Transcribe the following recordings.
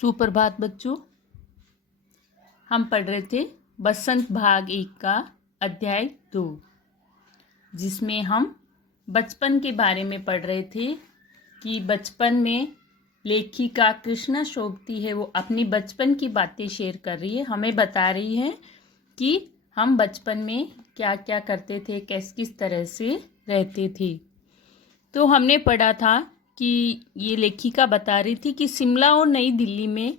सुप्रभात बच्चों। हम पढ़ रहे थे बसंत भाग 1 का अध्याय 2, जिसमें हम बचपन के बारे में पढ़ रहे थे कि बचपन में लेखिका कृष्णा शोभती है, वो अपनी बचपन की बातें शेयर कर रही है। हमें बता रही है कि हम बचपन में क्या क्या करते थे, किस तरह से रहते थे। तो हमने पढ़ा था कि ये लेखिका बता रही थी कि शिमला और नई दिल्ली में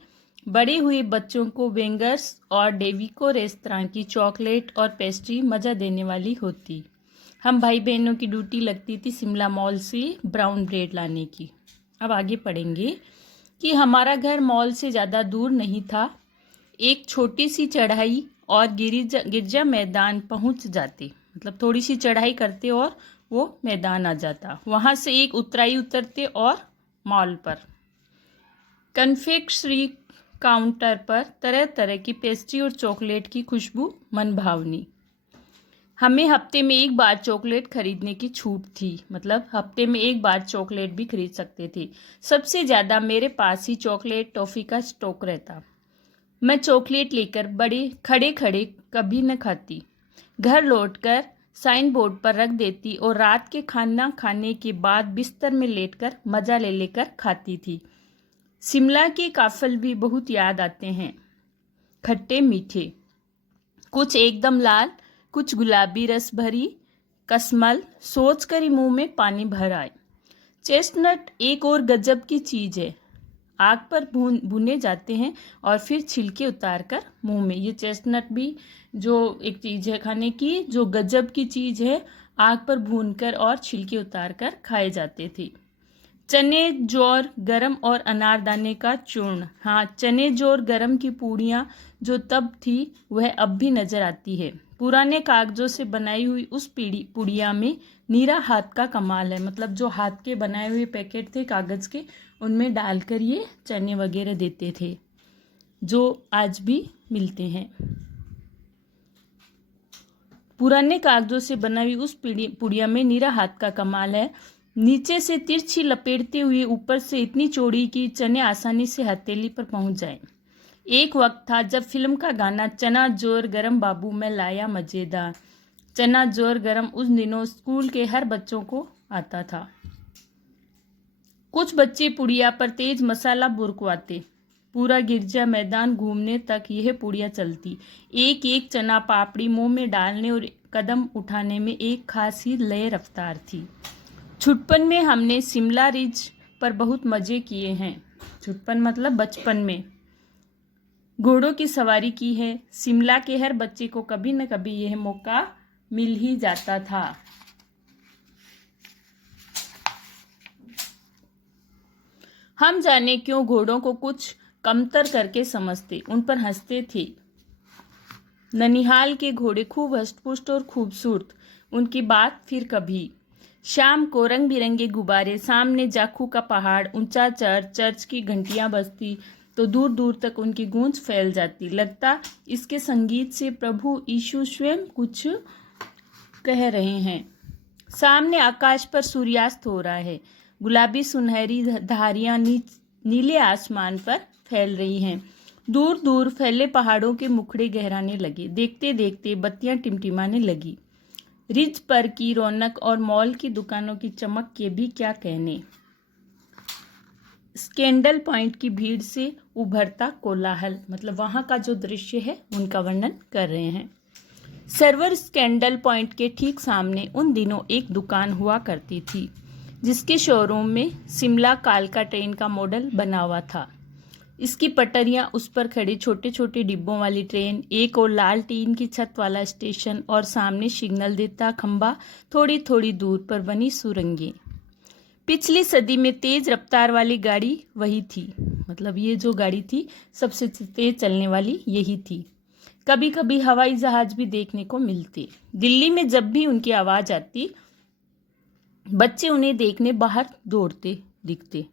बड़े हुए बच्चों को वेंगर्स और डेविको रेस्तरां की चॉकलेट और पेस्ट्री मज़ा देने वाली होती। हम भाई बहनों की ड्यूटी लगती थी शिमला मॉल से ब्राउन ब्रेड लाने की। अब आगे पढ़ेंगे कि हमारा घर मॉल से ज़्यादा दूर नहीं था। एक छोटी सी चढ़ाई और गिरजा मैदान पहुंच जाते, मतलब थोड़ी सी चढ़ाई करते और वो मैदान आ जाता। वहाँ से एक उतराई उतरते और मॉल पर कन्फेक्शनरी काउंटर पर तरह तरह की पेस्ट्री और चॉकलेट की खुशबू मनभावनी। हमें हफ्ते में एक बार चॉकलेट खरीदने की छूट थी, मतलब हफ्ते में एक बार चॉकलेट भी खरीद सकते थे। सबसे ज़्यादा मेरे पास ही चॉकलेट टॉफ़ी का स्टॉक रहता। मैं चॉकलेट लेकर बड़े खड़े खड़े कभी न खाती, घर लौटकर साइन बोर्ड पर रख देती और रात के खाना खाने के बाद बिस्तर में लेटकर मज़ा ले लेकर खाती थी। शिमला के काफल भी बहुत याद आते हैं, खट्टे मीठे, कुछ एकदम लाल, कुछ गुलाबी रस भरी कसमल, सोच कर ही मुँह में पानी भर आए। चेस्टनट एक और गजब की चीज़ है, आग पर भुने जाते हैं और फिर छिलके उतार कर मुँह में। ये चेस्टनट भी जो एक चीज़ है खाने की, जो गजब की चीज़ है, आग पर भूनकर और छिलके उतार कर खाए जाते थे। चने जोर गरम और अनारदाने का चूर्ण। हाँ, चने जोर गरम की पूड़ियाँ जो तब थी वह अब भी नज़र आती है। पुराने कागजों से बनाई हुई उस पुड़िया में नीरा हाथ का कमाल है, मतलब जो हाथ के बनाए हुए पैकेट थे कागज़ के, उनमें डालकर ये चने वगैरह देते थे, जो आज भी मिलते हैं। पुराने कागजों से बनाई हुई उस पुड़िया में नीरा हाथ का कमाल है। नीचे से तिरछी लपेटते हुए ऊपर से इतनी चौड़ी कि चने आसानी से हथेली पर पहुंच जाएं। एक वक्त था जब फिल्म का गाना चना जोर गरम बाबू मैं लाया मज़ेदार, चना जोर गरम उस दिनों स्कूल के हर बच्चों को आता था। कुछ बच्चे पुड़िया पर तेज मसाला बुरकवाते। पूरा गिरजा मैदान घूमने तक यह पुड़िया चलती। एक एक चना पापड़ी मुंह में डालने और कदम उठाने में एक खास ही लय रफ्तार थी। छुटपन में हमने शिमला रिज पर बहुत मज़े किए हैं। छुटपन मतलब बचपन में घोड़ों की सवारी की है। शिमला के हर बच्चे को कभी न कभी यह मौका मिल ही जाता था। हम जाने क्यों घोड़ों को कुछ कमतर करके समझते, उन पर हंसते थे। ननिहाल के घोड़े खूब हष्टपुष्ट और खूबसूरत, उनकी बात फिर कभी। शाम को रंग बिरंगे गुब्बारे, सामने जाखू का पहाड़, ऊंचा चर्च की घंटियां बजती तो दूर दूर तक उनकी गूंज फैल जाती। लगता इसके संगीत से प्रभु यीशु स्वयं कुछ कह रहे हैं। सामने आकाश पर सूर्यास्त हो रहा है, गुलाबी सुनहरी धारियां नीले आसमान पर फैल रही हैं। दूर दूर फैले पहाड़ों के मुखड़े गहराने लगे। देखते देखते बत्तियां टिमटिमाने लगी। रिज पर की रौनक और मॉल की दुकानों की चमक के भी क्या कहने। स्कैंडल पॉइंट की भीड़ से उभरता कोलाहल, मतलब वहाँ का जो दृश्य है उनका वर्णन कर रहे हैं। सर्वर स्कैंडल पॉइंट के ठीक सामने उन दिनों एक दुकान हुआ करती थी, जिसके शोरूम में शिमला कालका ट्रेन का मॉडल बना हुआ था। इसकी पटरियां, उस पर खड़ी छोटे छोटे डिब्बों वाली ट्रेन, एक और लाल टीन की छत वाला स्टेशन और सामने सिग्नल देता खंबा, थोड़ी थोड़ी दूर पर बनी सुरंगें। पिछली सदी में तेज रफ्तार वाली गाड़ी वही थी, मतलब ये जो गाड़ी थी सबसे तेज चलने वाली यही थी। कभी कभी हवाई जहाज भी देखने को मिलते। दिल्ली में जब भी उनकी आवाज़ आती, बच्चे उन्हें देखने बाहर दौड़ते दिखते।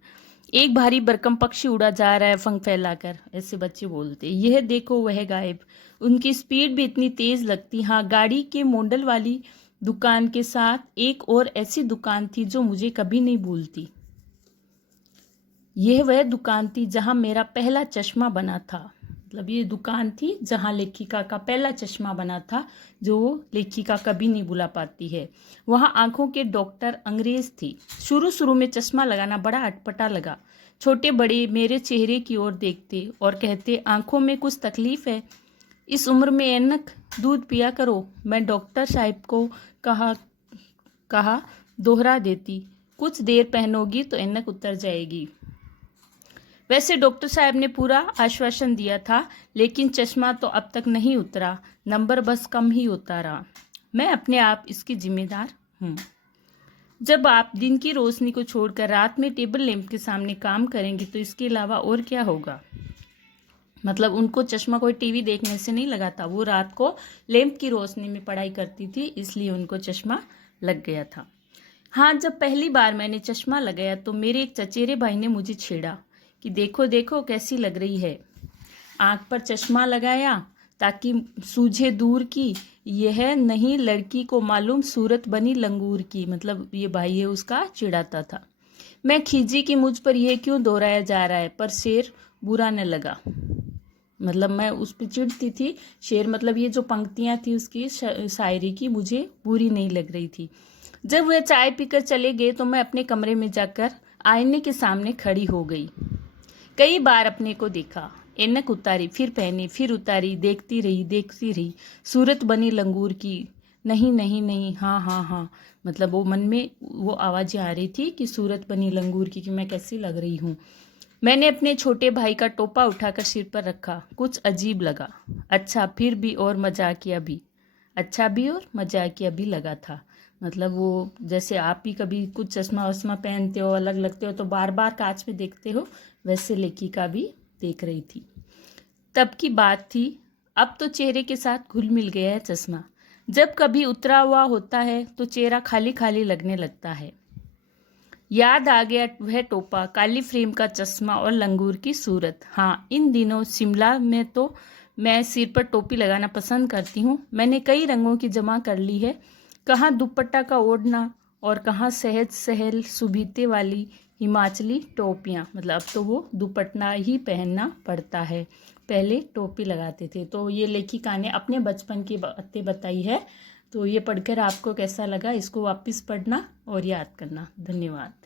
एक भारी भरकम पक्षी उड़ा जा रहा है पंख फैलाकर, ऐसे बच्चे बोलते। यह देखो वह गायब। उनकी स्पीड भी इतनी तेज लगती। हाँ, गाड़ी के मॉडल वाली दुकान के साथ एक और ऐसी दुकान थी जो मुझे कभी नहीं भूलती। यह वह दुकान थी जहाँ मेरा पहला चश्मा बना था। मतलब ये दुकान थी जहाँ लेखिका का पहला चश्मा बना था, जो लेखिका कभी नहीं भुला पाती है। वहाँ आंखों के डॉक्टर अंग्रेज थी। शुरू शुरू में चश्मा लगाना बड़ा अटपटा लगा। छोटे बड़े मेरे चेहरे की ओर देखते और कहते, आंखों में कुछ तकलीफ है, इस उम्र में ऐनक, दूध पिया करो। मैं डॉक्टर साहब को कहा दोहरा देती, कुछ देर पहनोगी तो ऐनक उतर जाएगी। वैसे डॉक्टर साहब ने पूरा आश्वासन दिया था, लेकिन चश्मा तो अब तक नहीं उतरा, नंबर बस कम ही होता रहा। मैं अपने आप इसकी जिम्मेदार हूँ। जब आप दिन की रोशनी को छोड़कर रात में टेबल लैंप के सामने काम करेंगे तो इसके अलावा और क्या होगा। मतलब उनको चश्मा कोई टीवी देखने से नहीं लगा था, वो रात को लैंप की रोशनी में पढ़ाई करती थी, इसलिए उनको चश्मा लग गया था। हाँ, जब पहली बार मैंने चश्मा लगाया तो मेरे एक चचेरे भाई ने मुझे छेड़ा कि देखो देखो कैसी लग रही है। आँख पर चश्मा लगाया ताकि सूझे दूर की, यह नहीं लड़की को मालूम सूरत बनी लंगूर की। मतलब ये भाई है उसका चिढ़ाता था। मैं खींची कि मुझ पर यह क्यों दोहराया जा रहा है, पर शेर बुरा न लगा। मतलब मैं उस पर चिढ़ती थी। शेर मतलब ये जो पंक्तियाँ थी उसकी शायरी की मुझे बुरी नहीं लग रही थी। जब वह चाय पीकर चले गए तो मैं अपने कमरे में जाकर आईने के सामने खड़ी हो गई। कई बार अपने को देखा, ऐनक उतारी, फिर पहनी, फिर उतारी, देखती रही, सूरत बनी लंगूर की, नहीं नहीं नहीं, हाँ हाँ हाँ। मतलब वो मन में वो आवाज़ें आ रही थी कि सूरत बनी लंगूर की, कि मैं कैसी लग रही हूँ। मैंने अपने छोटे भाई का टोपा उठाकर सिर पर रखा। कुछ अजीब लगा। अच्छा फिर भी और मजाकिया भी, अच्छा भी और मजाकिया भी लगा था। मतलब वो जैसे आप भी कभी कुछ चश्मा वश्मा पहनते हो, अलग लगते हो, तो बार बार कांच में देखते हो, वैसे लेखिका भी देख रही थी। तब की बात थी, अब तो चेहरे के साथ घुल मिल गया है चश्मा। जब कभी उतरा हुआ होता है तो चेहरा खाली खाली लगने लगता है। याद आ गया वह टोपा, काली फ्रेम का चश्मा और लंगूर की सूरत। हाँ, इन दिनों शिमला में तो मैं सिर पर टोपी लगाना पसंद करती हूँ। मैंने कई रंगों की जमा कर ली है, कहाँ दुपट्टा का ओढ़ना और कहाँ सहज सहल सुबीते वाली हिमाचली टोपियाँ। मतलब अब तो वो दुपट्टा ही पहनना पड़ता है, पहले टोपी लगाते थे। तो ये लेखिका ने अपने बचपन की बातें बताई है। तो ये पढ़कर आपको कैसा लगा, इसको वापस पढ़ना और याद करना। धन्यवाद।